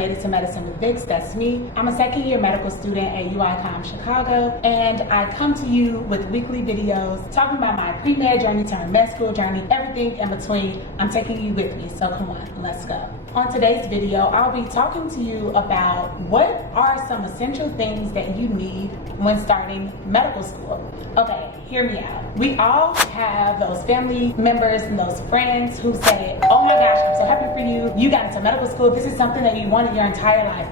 Made It to Medicine with Vix. That's me. I'm a second year medical student at UICOM Chicago, and I come to you with weekly videos talking about my pre-med journey to our med school journey, everything in between. I'm taking you with me, so come on, let's go. On today's video, I'll be talking to you about what are some essential things that you need when starting medical school. Okay, hear me out. We all have those family members and those friends who say, oh my gosh, I'm so happy for you. You got into medical school. This is something that you wanted your entire life.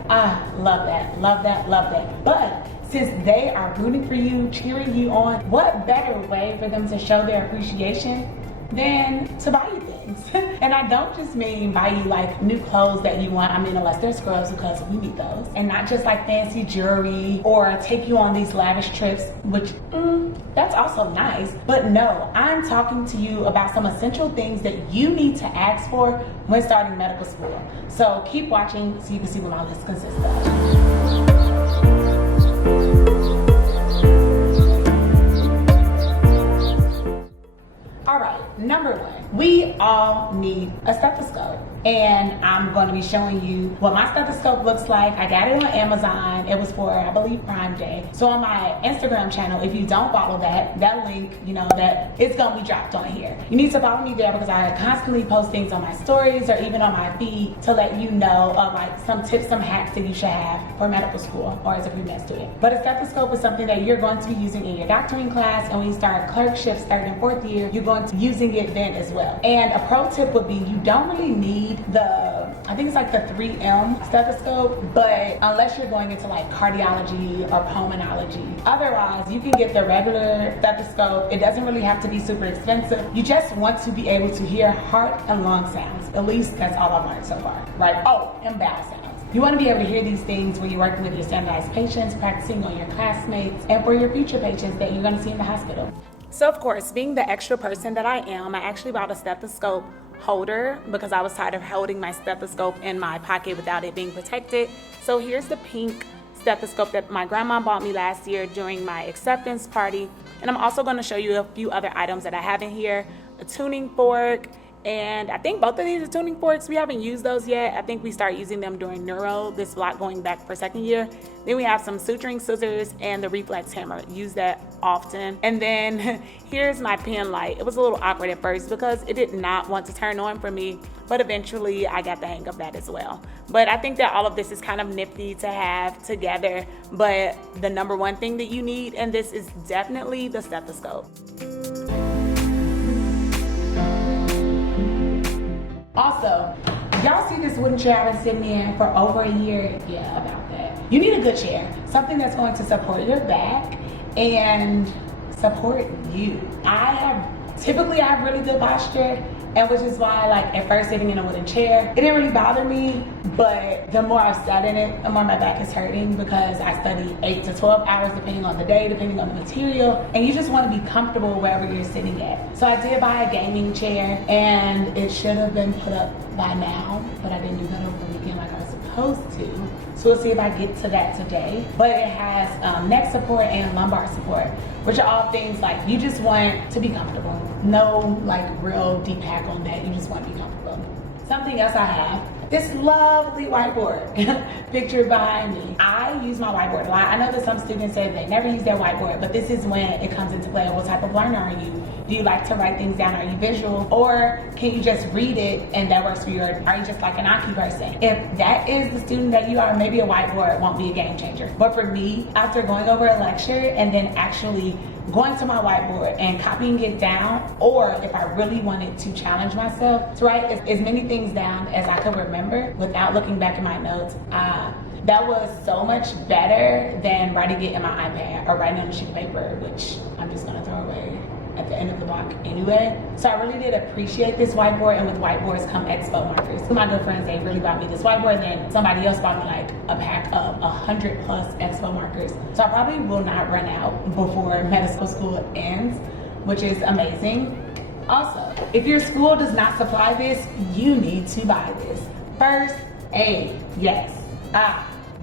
Love that, love that, love that. But since they are rooting for you, cheering you on, what better way for them to show their appreciation than to buy you things? And I don't just mean buy you like new clothes that you want. I mean, unless they're scrubs, because we need those. And not just like fancy jewelry or take you on these lavish trips, which that's also nice. But no, I'm talking to you about some essential things that you need to ask for when starting medical school. So keep watching so you can see what my list consists of. All right, number one, we all need a stethoscope. And I'm going to be showing you what my stethoscope looks like. I got it on Amazon. It was for, I believe, Prime Day. So on my Instagram channel, if you don't follow that link, that it's going to be dropped on here. You need to follow me there because I constantly post things on my stories or even on my feed to let you know of like some tips, some hacks that you should have for medical school or as a pre-med student. But a stethoscope is something that you're going to be using in your doctoring class, and when you start clerkships 3rd and 4th year, you're going to be using it then as well. And a pro tip would be you don't really need I think it's like the 3M stethoscope, but unless you're going into like cardiology or pulmonology. Otherwise, you can get the regular stethoscope. It doesn't really have to be super expensive. You just want to be able to hear heart and lung sounds. At least that's all I've learned so far, right? Oh, and bowel sounds. You want to be able to hear these things when you're working with your standardized patients, practicing on your classmates, and for your future patients that you're going to see in the hospital. So of course, being the extra person that I am, I actually bought a stethoscope holder because I was tired of holding my stethoscope in my pocket without it being protected. So here's the pink stethoscope that my grandma bought me last year during my acceptance party. And I'm also going to show you a few other items that I have in here. A tuning fork, and I think both of these are tuning forks. We haven't used those yet. I think we start using them during neuro, this block going back for 2nd year. Then we have some suturing scissors and the reflex hammer. Use that often. And then here's my pen light. It was a little awkward at first because it did not want to turn on for me, but eventually I got the hang of that as well. But I think that all of this is kind of nifty to have together, but the number one thing that you need, and this is definitely the stethoscope. Also, y'all see this wooden chair I've been sitting in for over a year? Yeah, about that. You need a good chair, something that's going to support your back and support you. I have really good posture, and which is why, like, at first sitting in a wooden chair, it didn't really bother me, but the more I've sat in it, the more my back is hurting because I study 8 to 12 hours depending on the day, depending on the material, and you just want to be comfortable wherever you're sitting at. So I did buy a gaming chair, and it should have been put up by now, but I didn't do that over the weekend like I was supposed to. So we'll see if I get to that today. But it has neck support and lumbar support, which are all things like you just want to be comfortable. No like real deep hack on that. You just want to be comfortable. Something else I have, this lovely whiteboard pictured behind me. I use my whiteboard a lot. I know that some students say they never use their whiteboard, but this is when it comes into play. What type of learner are you? Do you like to write things down? Are you visual? Or can you just read it and that works for you? Or are you just like an Anki person? If that is the student that you are, maybe a whiteboard won't be a game changer. But for me, after going over a lecture and then actually going to my whiteboard and copying it down, or if I really wanted to challenge myself to write as many things down as I could remember without looking back in my notes, that was so much better than writing it in my iPad or writing on a sheet of paper, which I'm just gonna throw away at the end of the block anyway. So I really did appreciate this whiteboard, and with whiteboards come expo markers. My good friends, they really bought me this whiteboard, and then somebody else bought me like a pack of 100+ expo markers. So I probably will not run out before medical school ends, which is amazing. Also, if your school does not supply this, you need to buy this. First aid, yes.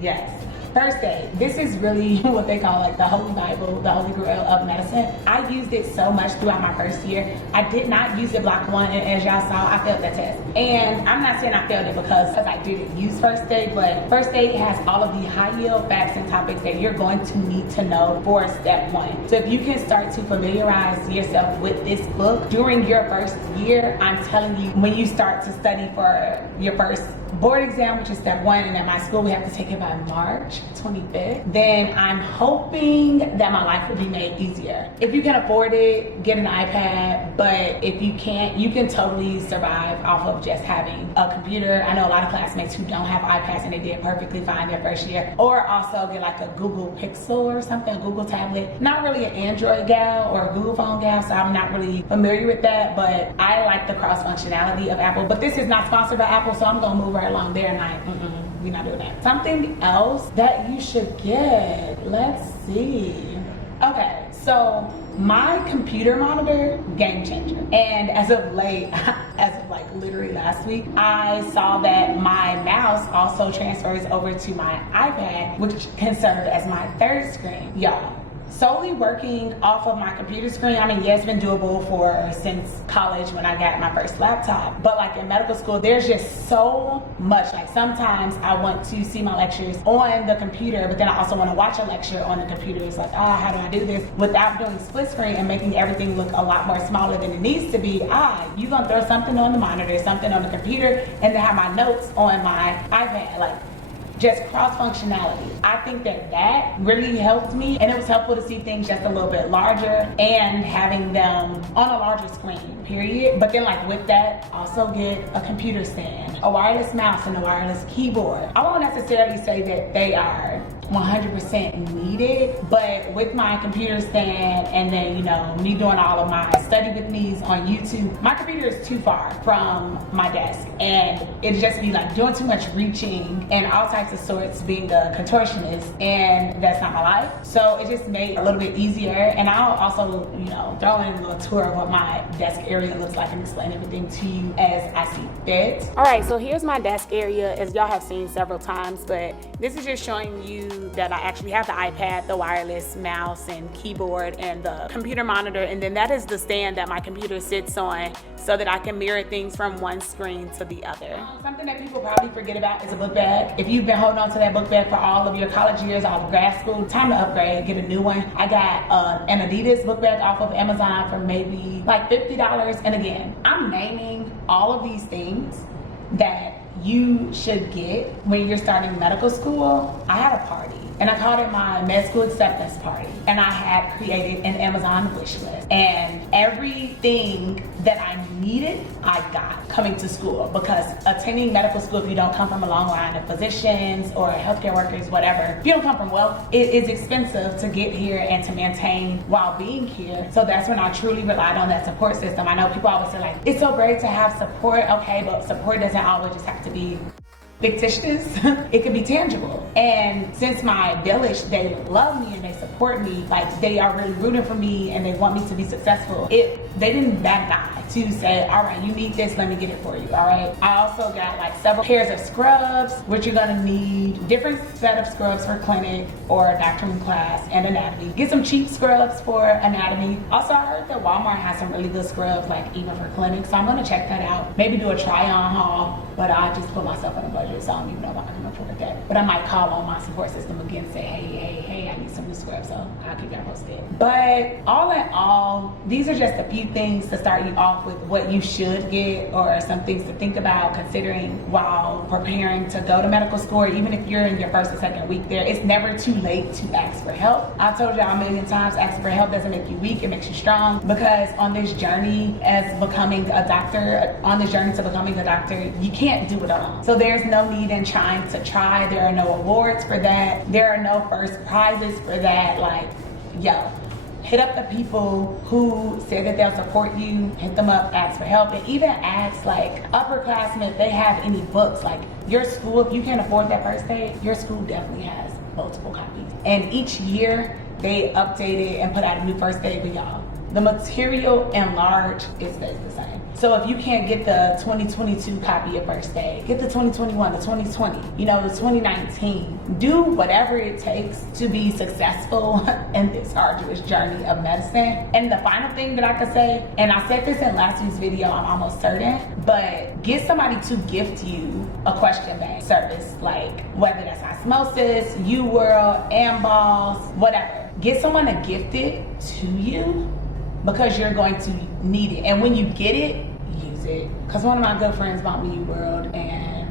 Yes. First aid. This is really what they call like the Holy Bible, the Holy Grail of medicine. I used it so much throughout my first year. I did not use it block 1, and as y'all saw, I failed that test. And I'm not saying I failed it because I didn't use first aid, but first aid has all of the high yield facts and topics that you're going to need to know for step 1. So if you can start to familiarize yourself with this book during your first year, I'm telling you, when you start to study for your first board exam, which is step 1, and at my school we have to take it by March 25th, then I'm hoping that my life will be made easier. If you can afford it, get an iPad, but if you can't, you can totally survive off of just having a computer. I know a lot of classmates who don't have iPads and they did perfectly fine their first year. Or also get like a Google Pixel or something, a Google tablet. Not really an Android gal or a Google phone gal, so I'm not really familiar with that, but I like the cross functionality of Apple. But this is not sponsored by Apple, so I'm gonna move right along there, and we're not doing that. Something else that you should get, let's see. Okay, so my computer monitor, game changer. And as of late, as of like literally last week, I saw that my mouse also transfers over to my iPad, which can serve as my third screen. Y'all, solely working off of my computer screen, I mean, yeah, it's been doable since college when I got my first laptop. But like in medical school, there's just so much. Like sometimes I want to see my lectures on the computer, but then I also want to watch a lecture on the computer. It's like, how do I do this without doing split screen and making everything look a lot more smaller than it needs to be? You gonna throw something on the monitor, something on the computer, and then have my notes on my iPad. Like, just cross functionality. I think that really helped me, and it was helpful to see things just a little bit larger and having them on a larger screen, period. But then like with that, also get a computer stand, a wireless mouse, and a wireless keyboard. I won't necessarily say that they are 100% needed, but with my computer stand and then, you know, me doing all of my study with me's on YouTube, my computer is too far from my desk, and it'd just be like doing too much reaching and all types of sorts, being a contortionist, and that's not my life. So it just made it a little bit easier. And I'll also, you know, throw in a little tour of what my desk area looks like and explain everything to you as I see fit. All right, so here's my desk area, as y'all have seen several times, but this is just showing you that I actually have the iPad, the wireless mouse and keyboard, and the computer monitor, and then that is the stand that my computer sits on so that I can mirror things from one screen to the other. Something that people probably forget about is a book bag. If you've been holding on to that book bag for all of your college years, all of grad school, time to upgrade, get a new one. I got an Adidas book bag off of Amazon for maybe like $50. And again, I'm naming all of these things that you should get when you're starting medical school. I had a party, and I called it my med school acceptance party, and I had created an Amazon wish list, and everything that I needed I got coming to school, because attending medical school, if you don't come from a long line of physicians or healthcare workers, whatever, if you don't come from wealth, it is expensive to get here and to maintain while being here. So that's when I truly relied on that support system. I know people always say like, it's so great to have support. Okay, but support doesn't always just have to be fictitious. It could be tangible. And since my village, they love me and they support me, like they are really rooting for me and they want me to be successful, they didn't bat an eye to say, all right, you need this, let me get it for you, all right? I also got like several pairs of scrubs, which you're gonna need, different set of scrubs for clinic or doctoring class and anatomy. Get some cheap scrubs for anatomy. Also, I heard that Walmart has some really good scrubs, like even for clinic, so I'm gonna check that out. Maybe do a try-on haul, but I just put myself on a budget, so I don't even know if I can afford that. But I might call on my support system again and say, hey, I need some new scrubs, so I'll keep that posted. But all in all, these are just a few things to start you off with what you should get, or some things to think about considering while preparing to go to medical school, or even if you're in your first or second week there. It's never too late to ask for help. I've told y'all a million times, asking for help doesn't make you weak, it makes you strong, because on this journey as becoming a doctor, you can't do it alone. So there's no need in trying to try. There are no awards for that. There are no first prizes for that. Like, yo, hit up the people who say that they'll support you, hit them up, ask for help, and even ask like upperclassmen if they have any books. Like your school, if you can't afford that first aid, your school definitely has multiple copies. And each year they update it and put out a new first aid for y'all. The material in large is stays the same. So if you can't get the 2022 copy of first aid, get the 2021, the 2020, you know, the 2019. Do whatever it takes to be successful in this arduous journey of medicine. And the final thing that I could say, and I said this in last week's video, I'm almost certain, but get somebody to gift you a question bank service, like whether that's osmosis, UWorld, Amballs, whatever. Get someone to gift it to you because you're going to need it. And when you get it, use it. Because one of my good friends bought me UWorld and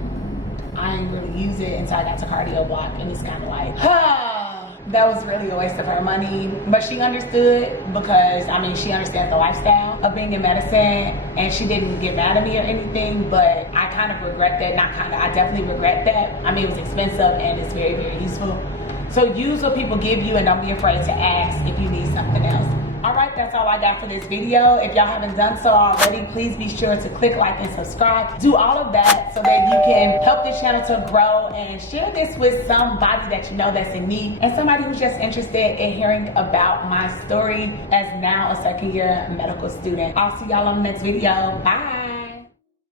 I didn't really use it until I got to cardio block, and it's kind of like, that was really a waste of her money. But she understood, because I mean, she understands the lifestyle of being in medicine, and she didn't get mad at me or anything, but I kind of regret that. Not kind of, I definitely regret that. I mean, it was expensive and it's very, very useful. So use what people give you and don't be afraid to ask if you need something else. All right, that's all I got for this video. If y'all haven't done so already, please be sure to click like and subscribe. Do all of that so that you can help this channel to grow, and share this with somebody that you know that's in need, and somebody who's just interested in hearing about my story as now a second-year medical student. I'll see y'all on the next video. Bye.